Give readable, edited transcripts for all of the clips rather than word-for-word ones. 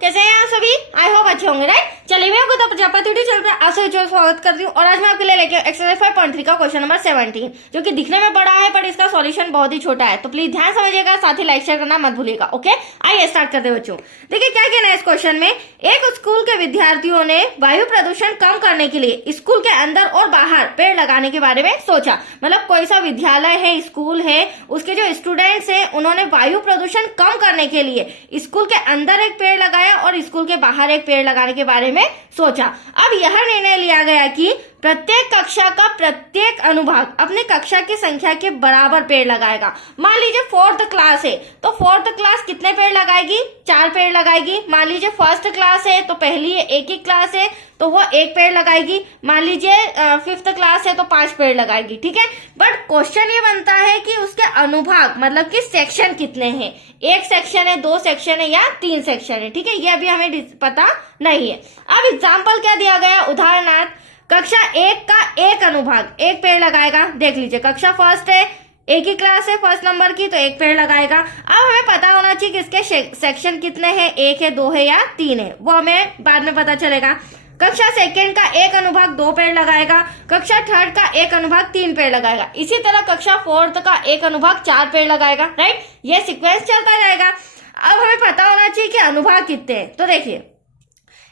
कैसे हैं आप सभी? आई होप अच्छे होंगे, राइट। चलिए मैं आपको प्रजापति चैनल पर आप सभी स्वागत करती हूँ और आज मैं आपके लिए लेके एक्सरसाइज 5.3 का क्वेश्चन नंबर 17 जो कि दिखने में बड़ा है पर इसका सॉल्यूशन बहुत ही छोटा है, तो प्लीज ध्यान समझिएगा, साथ ही लाइक शेयर करना मत भूलिएगा। ओके, आइए स्टार्ट करते हैं बच्चों। देखिए क्या कहना है इस क्वेश्चन में। एक स्कूल के विद्यार्थियों ने वायु प्रदूषण कम करने के लिए स्कूल के अंदर और बाहर पेड़ लगाने के बारे में सोचा। मतलब कोई सा विद्यालय है, स्कूल है, उसके जो स्टूडेंट्स है उन्होंने वायु प्रदूषण कम करने के लिए स्कूल के अंदर एक पेड़ लगाया और स्कूल के बाहर एक पेड़ लगाने के बारे में सोचा। अब यह निर्णय लिया गया कि प्रत्येक कक्षा का प्रत्येक अनुभाग अपनी कक्षा की संख्या के बराबर पेड़ लगाएगा। मान लीजिए 4th क्लास है तो 4th क्लास कितने पेड़ लगाएगी? 4 पेड़ लगाएगी। मान लीजिए 1st क्लास है तो पहली एक ही क्लास है तो वो 1 पेड़ लगाएगी। मान लीजिए 5th क्लास है तो 5 पेड़ लगाएगी। ठीक है, बट क्वेश्चन ये बनता है कि उसके अनुभाग मतलब कि सेक्शन कितने हैं। 1 सेक्शन है, 2 सेक्शन है या 3 सेक्शन है। ठीक है, ये अभी हमें पता नहीं है। अब एग्जाम्पल क्या दिया गया, उदाहरणार्थ कक्षा 1 का एक अनुभाग 1 पेड़ लगाएगा। देख लीजिए कक्षा 1st है, एक ही क्लास है 1st नंबर की, तो 1 पेड़ लगाएगा। अब हमें पता होना चाहिए कि इसके सेक्शन कितने हैं, 1 है, 2 है या 3 है, वो हमें बाद में पता चलेगा। कक्षा 2nd का एक अनुभाग 2 पेड़ लगाएगा। कक्षा 3rd का एक अनुभाग 3 पेड़ लगाएगा। इसी तरह कक्षा 4th का एक अनुभाग 4 पेड़ लगाएगा। राइट, ये सीक्वेंस चलता जाएगा। अब हमें पता होना चाहिए कि अनुभाग कितने हैं, तो देखिए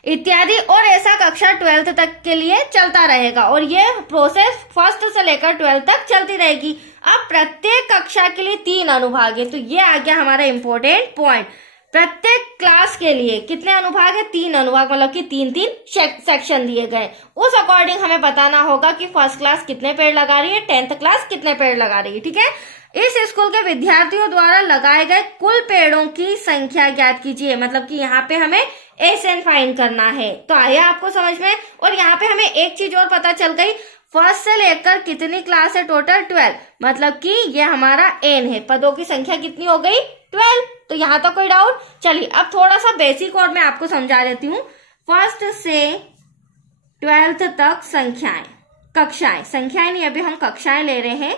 इत्यादि, और ऐसा कक्षा 12th तक के लिए चलता रहेगा और ये प्रोसेस 1st से लेकर 12th तक चलती रहेगी। अब प्रत्येक कक्षा के लिए 3 अनुभाग है, तो ये आ गया हमारा इंपॉर्टेंट पॉइंट। प्रत्येक क्लास के लिए कितने अनुभाग है? 3 अनुभाग, मतलब कि 3 सेक्शन दिए गए। उस अकॉर्डिंग हमें बताना होगा कि 1st क्लास कितने पेड़ लगा रही है, 10th क्लास कितने पेड़ लगा रही है। ठीक है, इस स्कूल के विद्यार्थियों द्वारा लगाए गए कुल पेड़ों की संख्या ज्ञात कीजिए। मतलब कि यहाँ पे हमें एसएन फाइंड करना है। तो आया आपको समझ में। और यहाँ पे हमें एक चीज और पता चल गई, 1st से लेकर कितनी क्लास है? टोटल 12, मतलब कि ये हमारा एन है। पदों की संख्या कितनी हो गई? 12। तो यहाँ तक कोई डाउट? चलिए अब थोड़ा सा बेसिक और मैं आपको समझा देती हूँ। 1st से 12th तक संख्याएं, कक्षाएं, संख्याएं नहीं, अभी हम कक्षाएं ले रहे हैं।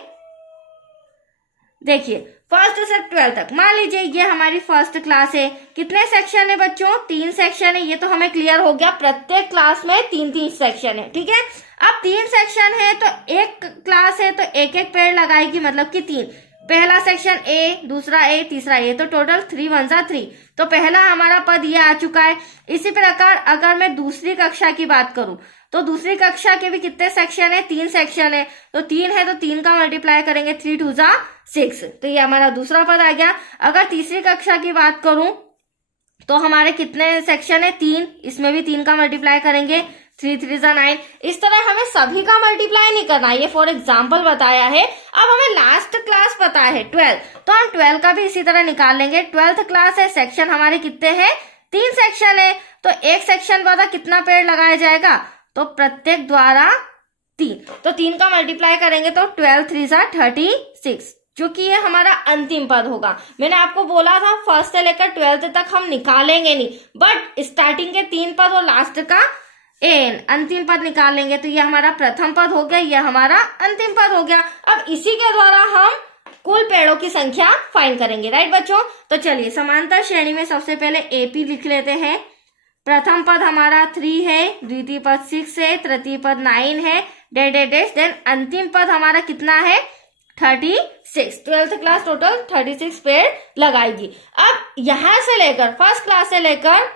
देखिए 1st से 12th तक, मान लीजिए ये हमारी 1st क्लास है। कितने सेक्शन है बच्चों? 3 सेक्शन है। ये तो हमें क्लियर हो गया, प्रत्येक क्लास में 3 सेक्शन है। ठीक है, अब 3 सेक्शन है तो एक क्लास है तो एक पेड़ लगाएगी, मतलब कि 3। पहला सेक्शन ए, दूसरा ए, तीसरा ए, तो टोटल 3 1 जा 3। तो पहला हमारा पद ये आ चुका है। इसी प्रकार अगर मैं दूसरी कक्षा की बात करूं तो दूसरी कक्षा के भी कितने सेक्शन है? 3 सेक्शन है। तो 3 है तो 3 का मल्टीप्लाई करेंगे, 3 2 जा 6, तो ये हमारा दूसरा पद आ गया। अगर तीसरी कक्षा की बात करूं तो हमारे कितने सेक्शन है? 3, इसमें भी 3 का मल्टीप्लाई करेंगे, 3 3 जा 9। इस तरह हमें सभी का मल्टीप्लाई नहीं करना, ये फॉर एग्जाम्पल बताया है। अब हमें लास्ट क्लास पता है 12, तो हम 12 का भी इसी तरह निकाल लेंगे। 12th क्लास है, सेक्शन हमारे कितने हैं? 3 सेक्शन है। तो एक सेक्शन द्वारा कितना पेड़ लगाया जाएगा? तो प्रत्येक द्वारा 3, तो 3 का मल्टीप्लाई करेंगे तो 12 3 जा 36, जो कि ये हमारा अंतिम पद होगा। मैंने आपको बोला था 1st से लेकर 12th तक हम निकालेंगे नहीं, बट स्टार्टिंग के 3 पद और लास्ट का एन अंतिम पद निकाल लेंगे। तो ये हमारा प्रथम पद हो गया, ये हमारा अंतिम पद हो गया। अब इसी के द्वारा हम कुल पेड़ों की संख्या फाइंड करेंगे। राइट बच्चों, तो चलिए समांतर श्रेणी में सबसे पहले एपी लिख लेते हैं। प्रथम पद हमारा 3 है, द्वितीय पद 6 है, तृतीय पद 9 है, देन अंतिम पद हमारा कितना है? 36। 12th क्लास टोटल 36 पेड़ लगाएगी। अब यहां से लेकर 1st क्लास से लेकर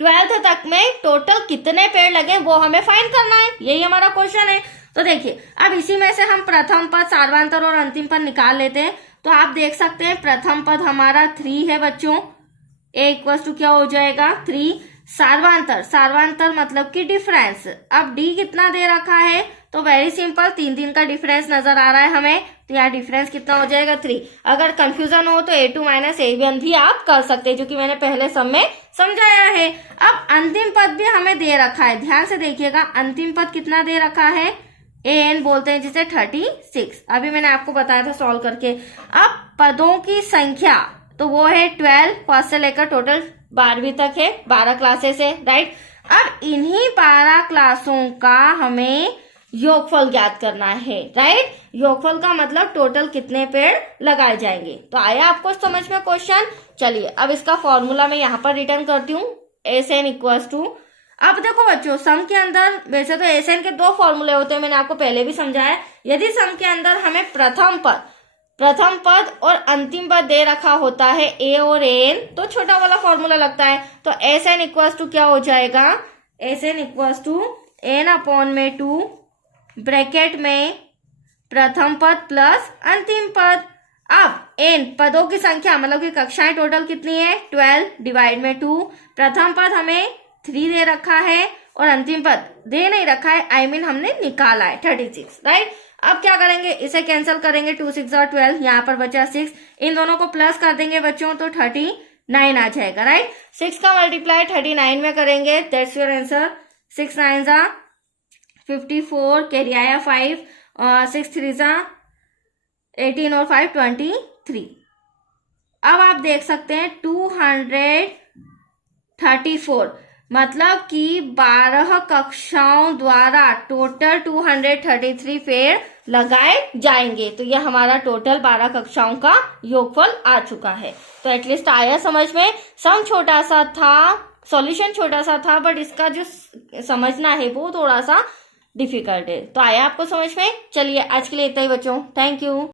12th तक में टोटल कितने पेड़ लगे वो हमें फाइंड करना है, यही हमारा क्वेश्चन है। तो देखिए अब इसी में से हम प्रथम पद, सार्वांतर और अंतिम पद निकाल लेते हैं। तो आप देख सकते हैं प्रथम पद हमारा 3 है बच्चों, ए इक्वल टू क्या हो जाएगा? 3। सार्वांतर मतलब कि डिफरेंस। अब डी कितना दे रखा है? तो वेरी सिंपल, 3 3 का डिफरेंस नजर आ रहा है हमें, तो यहाँ डिफरेंस कितना हो जाएगा? 3। अगर कंफ्यूजन हो तो a2 - a1 भी आप कर सकते हैं, जो कि मैंने पहले सब में समझाया है। अब अंतिम पद भी हमें दे रखा है, ध्यान से देखिएगा। अंतिम पद कितना दे रखा है? an बोलते हैं जिसे 36। अभी मैंने आपको बताया था सॉल्व करके। अब पदों की संख्या तो वो है 12, 1st से लेकर टोटल 12वीं तक है, 12 क्लासेस है। राइट, अब इन्हीं 12 क्लासों का हमें योगफल ज्ञात करना है। राइट, योगफल का मतलब टोटल कितने पेड़ लगाए जाएंगे। तो आया आपको समझ में क्वेश्चन। चलिए अब इसका फॉर्मूला मैं यहाँ पर रिटर्न करती हूँ। एसएन इक्वल्स टू, अब देखो बच्चों सम के अंदर वैसे तो एसएन के दो फॉर्मूले होते हैं, मैंने आपको पहले भी समझाया। यदि सम के अंदर हमें प्रथम पद और अंतिम पद दे रखा होता है ए और एन, तो छोटा वाला फॉर्मूला लगता है। तो एसएन इक्वल्स टू क्या हो जाएगा, SN equals to N upon में 2 ब्रैकेट में प्रथम पद प्लस अंतिम पद। अब एन पदों की संख्या मतलब कि कक्षाएं टोटल कितनी है 12 डिवाइड में 2, प्रथम पद हमें 3 दे रखा है और अंतिम पद दे नहीं रखा है, I mean हमने निकाला है 36, राइट। अब क्या करेंगे, इसे कैंसिल करेंगे, 2 6 और 12, यहाँ पर बचा 6, इन दोनों को प्लस कर देंगे बच्चों तो 39 आ जाएगा, राइट। 6 का मल्टीप्लाई 39 में करेंगे, दैट्स योर आंसर। 6 9 जा 54, कैरी आया 5, 6 3 जा 18 और 5 23। अब आप देख सकते हैं 234 मतलब कि 12 कक्षाओं द्वारा टोटल 233 पेड़ लगाए जाएंगे। तो ये हमारा टोटल 12 कक्षाओं का योगफल आ चुका है। तो एटलीस्ट आया समझ में। सम छोटा सा था, सॉल्यूशन छोटा सा था, बट इसका जो समझना है वो थोड़ा सा डिफिकल्ट है। तो आया आपको समझ में। चलिए आज के लिए इतना ही बच्चों, थैंक यू।